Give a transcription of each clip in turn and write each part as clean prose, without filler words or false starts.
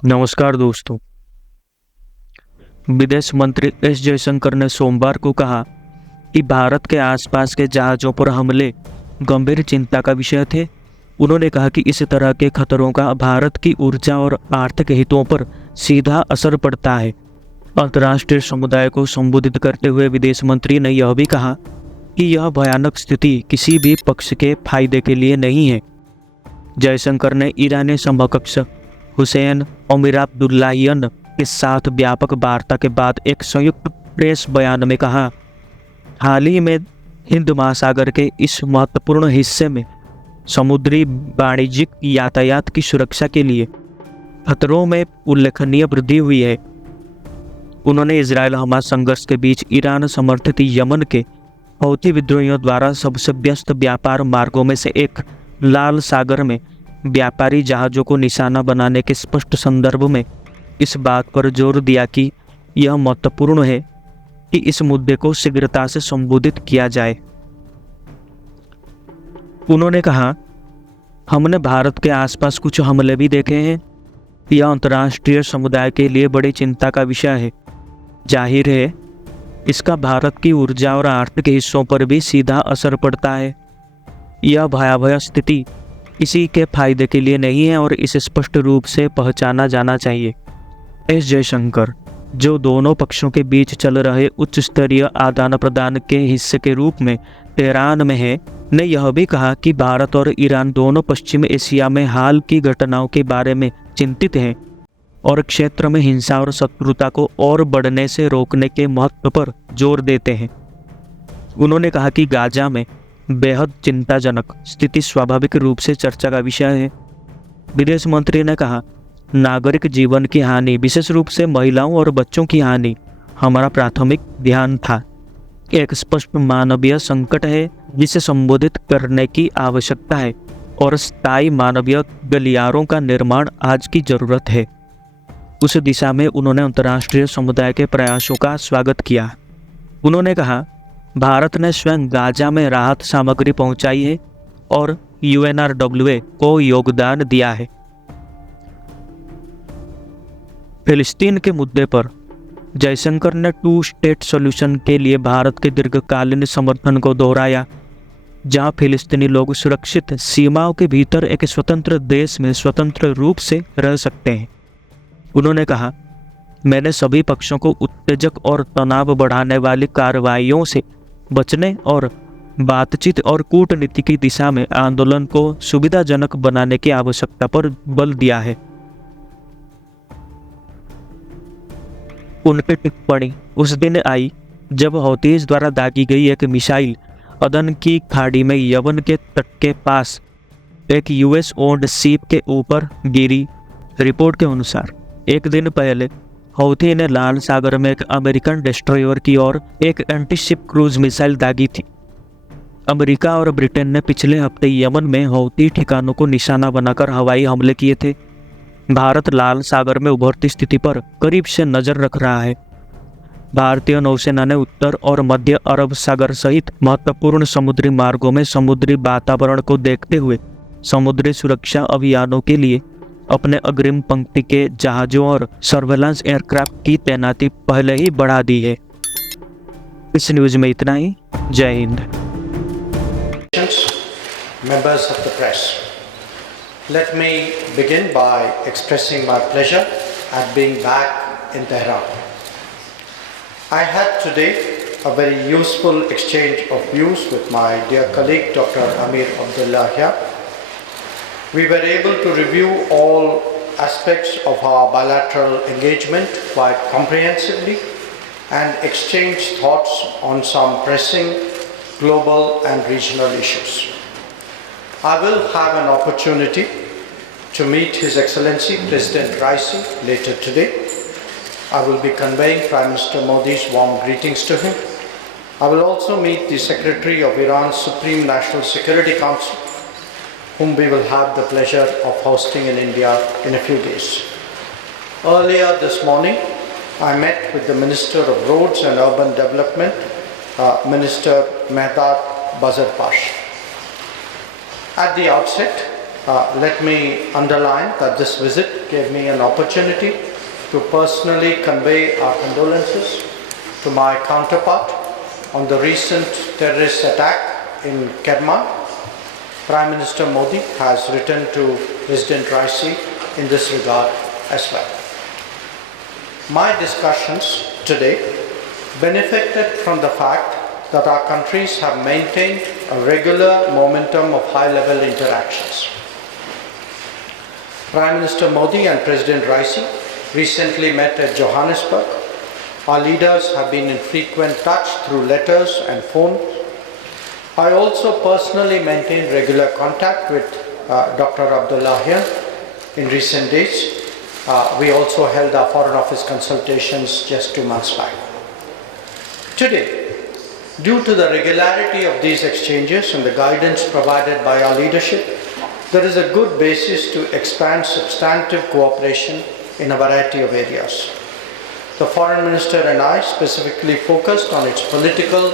नमस्कार दोस्तों। विदेश मंत्री एस जयशंकर ने सोमवार को कहा कि भारत के आसपास के जहाज़ों पर हमले गंभीर चिंता का विषय थे। उन्होंने कहा कि इस तरह के खतरों का भारत की ऊर्जा और आर्थिक हितों पर सीधा असर पड़ता है। अंतर्राष्ट्रीय समुदाय को संबोधित करते हुए विदेश मंत्री ने यह भी कहा कि यह भयानक स्थिति किसी भी पक्ष के फायदे के लिए नहीं है। जयशंकर ने ईरानी समकक्ष हुसैन अमीर अब्दुल्लाहियन के साथ व्यापक वार्ता के बाद एक संयुक्त प्रेस बयान में कहा, हाल ही में हिंद महासागर के इस महत्वपूर्ण हिस्से में समुद्री वाणिज्यिक यातायात की सुरक्षा के लिए खतरों में उल्लेखनीय वृद्धि हुई है। उन्होंने इजरायल हमास संघर्ष के बीच ईरान समर्थित यमन के हौथी विद्रोहियों द्वारा सबसे व्यस्त व्यापार मार्गों में से एक लाल सागर में व्यापारी जहाज़ों को निशाना बनाने के स्पष्ट संदर्भ में इस बात पर जोर दिया कि यह महत्वपूर्ण है कि इस मुद्दे को शीघ्रता से संबोधित किया जाए। उन्होंने कहा, हमने भारत के आसपास कुछ हमले भी देखे हैं। यह अंतर्राष्ट्रीय समुदाय के लिए बड़ी चिंता का विषय है। जाहिर है, इसका भारत की ऊर्जा और आर्थिक हिस्सों पर भी सीधा असर पड़ता है। यह भयावह स्थिति किसी के फायदे के लिए नहीं है और इसे स्पष्ट रूप से पहचाना जाना चाहिए। एस जयशंकर, जो दोनों पक्षों के बीच चल रहे उच्च स्तरीय आदान प्रदान के हिस्से के रूप में तेहरान में है, ने यह भी कहा कि भारत और ईरान दोनों पश्चिम एशिया में हाल की घटनाओं के बारे में चिंतित हैं और क्षेत्र में हिंसा और शत्रुता को और बढ़ने से रोकने के महत्व पर जोर देते हैं। उन्होंने कहा कि गाजा में बेहद चिंताजनक स्थिति स्वाभाविक रूप से चर्चा का विषय है। विदेश मंत्री ने कहा, नागरिक जीवन की हानि, विशेष रूप से महिलाओं और बच्चों की हानि, हमारा प्राथमिक ध्यान था। एक स्पष्ट मानवीय संकट है जिसे संबोधित करने की आवश्यकता है और स्थायी मानवीय गलियारों का निर्माण आज की जरूरत है। उस दिशा में उन्होंने अंतर्राष्ट्रीय समुदाय के प्रयासों का स्वागत किया। उन्होंने कहा, भारत ने स्वयं गाजा में राहत सामग्री पहुंचाई है और UNRWA को योगदान दिया है। फिलिस्तीन के मुद्दे पर जयशंकर ने 2 स्टेट सॉल्यूशन के लिए भारत के दीर्घकालीन समर्थन को दोहराया, जहां फिलिस्तीनी लोग सुरक्षित सीमाओं के भीतर एक स्वतंत्र देश में स्वतंत्र रूप से रह सकते हैं। उन्होंने कहा, मैंने सभी पक्षों को उत्तेजक और तनाव बढ़ाने वाली कार्रवाइयों से बचने और बातचीत और कूटनीति की दिशा में आंदोलन को सुविधाजनक बनाने की आवश्यकता पर बल दिया है। उनकी टिप्पणी उस दिन आई जब हौतीज द्वारा दागी गई एक मिसाइल अदन की खाड़ी में यमन के तट के पास एक US ओन्ड शिप के ऊपर गिरी। रिपोर्ट के अनुसार एक दिन पहले हौथी ने लाल सागर में एक अमेरिकन डिस्ट्रॉयर की ओर एक एंटीशिप क्रूज मिसाइल दागी थी। अमेरिका और ब्रिटेन ने पिछले हफ्ते यमन में हौथी ठिकानों को निशाना बनाकर हवाई हमले किए थे। भारत लाल सागर में उभरती स्थिति पर करीब से नजर रख रहा है। भारतीय नौसेना ने उत्तर और मध्य अरब सागर सहित महत्वपूर्ण समुद्री मार्गों में समुद्री वातावरण को देखते हुए समुद्री सुरक्षा अभियानों के लिए अपने अग्रिम पंक्ति के जहाज़ों और सर्वेलेंस एयरक्राफ्ट की तैनाती पहले ही बढ़ा दी है। इस न्यूज में इतना ही। जय Hind. Members of the press, let me begin by expressing my pleasure at being back in Tehran. I had today a very useful exchange of views with my dear colleague Dr. Amir Abdullahian. We were able to review all aspects of our bilateral engagement quite comprehensively and exchange thoughts on some pressing global and regional issues. I will have an opportunity to meet His Excellency President Raisi later today. I will be conveying Prime Minister Modi's warm greetings to him. I will also meet the Secretary of Iran's Supreme National Security Council, whom we will have the pleasure of hosting in India in a few days. Earlier this morning, I met with the Minister of Roads and Urban Development, Minister Mehdad Bazarpash. At the outset, let me underline that this visit gave me an opportunity to personally convey our condolences to my counterpart on the recent terrorist attack in Tehran. Prime Minister Modi has written to President Raisi in this regard as well. My discussions today benefited from the fact that our countries have maintained a regular momentum of high-level interactions. Prime Minister Modi and President Raisi recently met at Johannesburg. Our leaders have been in frequent touch through letters and phone. I also personally maintained regular contact with Dr. Abdullahian in recent days. We also held our Foreign Office consultations just 2 months back. Today, due to the regularity of these exchanges and the guidance provided by our leadership, there is a good basis to expand substantive cooperation in a variety of areas. The Foreign Minister and I specifically focused on its political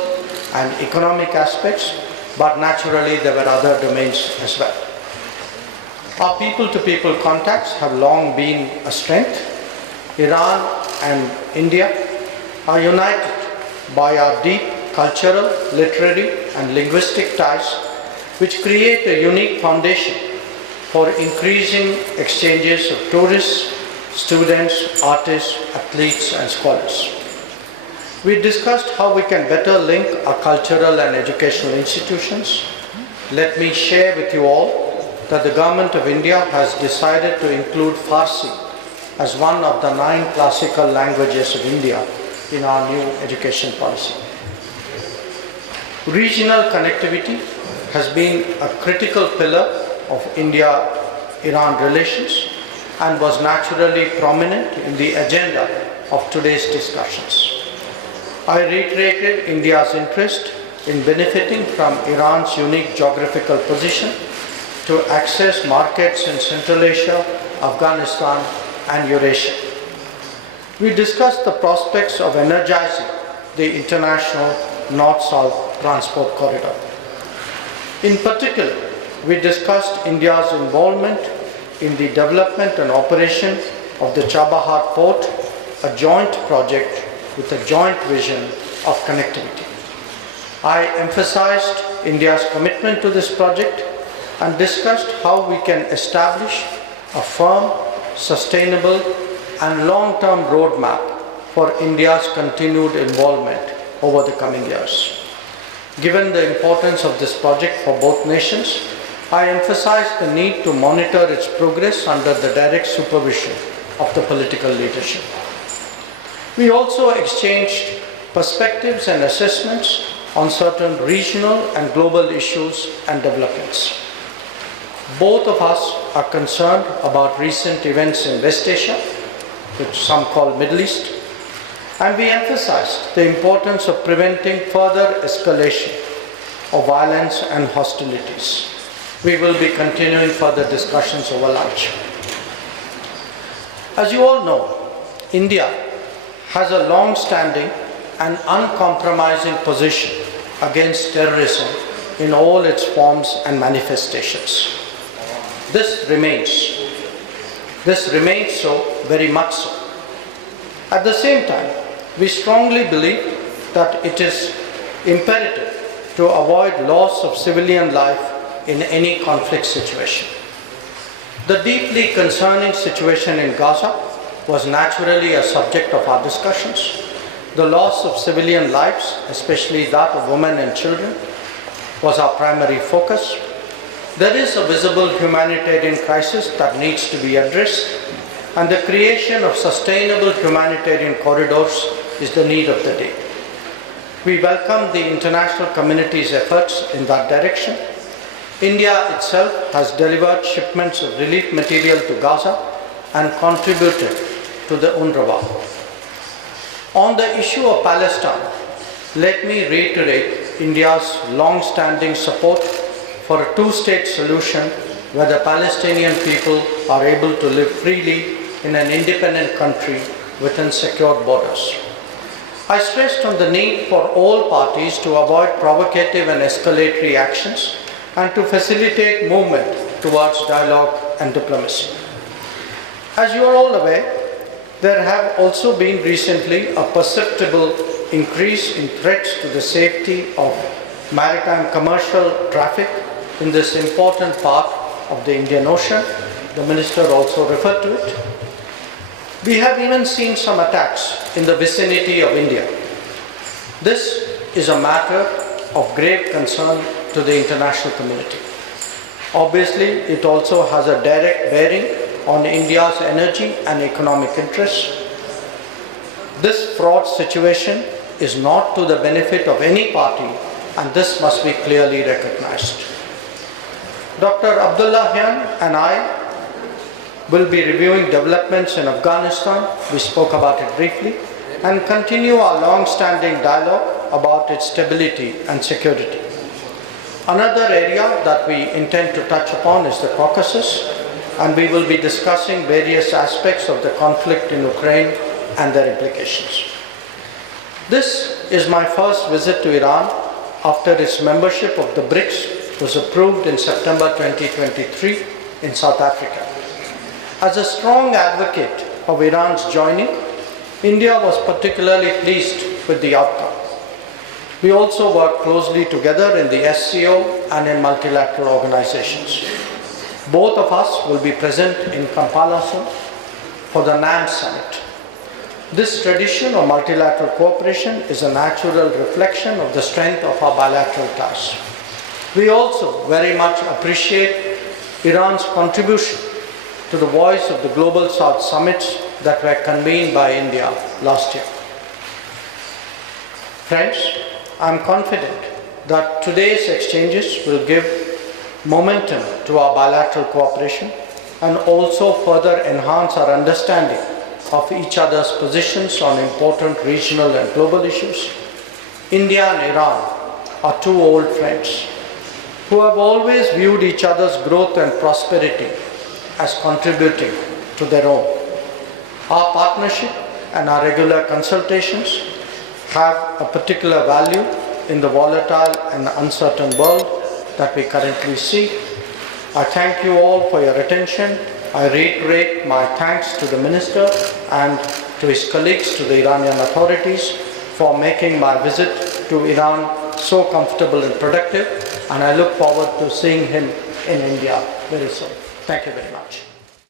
and economic aspects, but naturally there were other domains as well. Our people-to-people contacts have long been a strength. Iran and India are united by our deep cultural, literary and linguistic ties, which create a unique foundation for increasing exchanges of tourists, students, artists, athletes and scholars. We discussed how we can better link our cultural and educational institutions. Let me share with you all that the Government of India has decided to include Farsi as one of the 9 classical languages of India in our new education policy. Regional connectivity has been a critical pillar of India-Iran relations and was naturally prominent in the agenda of today's discussions. I reiterated India's interest in benefiting from Iran's unique geographical position to access markets in Central Asia, Afghanistan and Eurasia. We discussed the prospects of energizing the international North-South transport corridor. In particular, we discussed India's involvement in the development and operation of the Chabahar port, a joint project with a joint vision of connectivity. I emphasized India's commitment to this project and discussed how we can establish a firm, sustainable and long-term roadmap for India's continued involvement over the coming years. Given the importance of this project for both nations, I emphasized the need to monitor its progress under the direct supervision of the political leadership. We also exchanged perspectives and assessments on certain regional and global issues and developments. Both of us are concerned about recent events in West Asia, which some call Middle East, and we emphasized the importance of preventing further escalation of violence and hostilities. We will be continuing further discussions over lunch. As you all know, India has a long-standing and uncompromising position against terrorism in all its forms and manifestations. This remains so, very much so. At the same time, we strongly believe that it is imperative to avoid loss of civilian life in any conflict situation. The deeply concerning situation in Gaza was naturally a subject of our discussions. The loss of civilian lives, especially that of women and children, was our primary focus. There is a visible humanitarian crisis that needs to be addressed, and the creation of sustainable humanitarian corridors is the need of the day. We welcome the international community's efforts in that direction. India itself has delivered shipments of relief material to Gaza and contributed to the UNRWA. On the issue of Palestine, let me reiterate India's long-standing support for a two-state solution where the Palestinian people are able to live freely in an independent country within secure borders. I stressed on the need for all parties to avoid provocative and escalatory actions and to facilitate movement towards dialogue and diplomacy. As you are all aware, there have also been recently a perceptible increase in threats to the safety of maritime commercial traffic in this important part of the Indian Ocean. The Minister also referred to it. We have even seen some attacks in the vicinity of India. This is a matter of grave concern to the international community. Obviously, it also has a direct bearing on India's energy and economic interests. This fraud situation is not to the benefit of any party, and this must be clearly recognized. Dr. Abdullahian and I will be reviewing developments in Afghanistan, we spoke about it briefly, and continue our long-standing dialogue about its stability and security. Another area that we intend to touch upon is the Caucasus, and we will be discussing various aspects of the conflict in Ukraine and their implications. This is my first visit to Iran after its membership of the BRICS was approved in September 2023 in South Africa. As a strong advocate of Iran's joining, India was particularly pleased with the outcome. We also work closely together in the SCO and in multilateral organizations. Both of us will be present in Kampala soon for the NAM summit. This tradition of multilateral cooperation is a natural reflection of the strength of our bilateral ties. We also very much appreciate Iran's contribution to the voice of the Global South summits that were convened by India last year. Friends, I am confident that today's exchanges will give momentum to our bilateral cooperation and also further enhance our understanding of each other's positions on important regional and global issues. India and Iran are two old friends who have always viewed each other's growth and prosperity as contributing to their own. Our partnership and our regular consultations have a particular value in the volatile and uncertain world that we currently see. I thank you all for your attention. I reiterate my thanks to the Minister and to his colleagues, to the Iranian authorities, for making my visit to Iran so comfortable and productive, and I look forward to seeing him in India very soon. Thank you very much.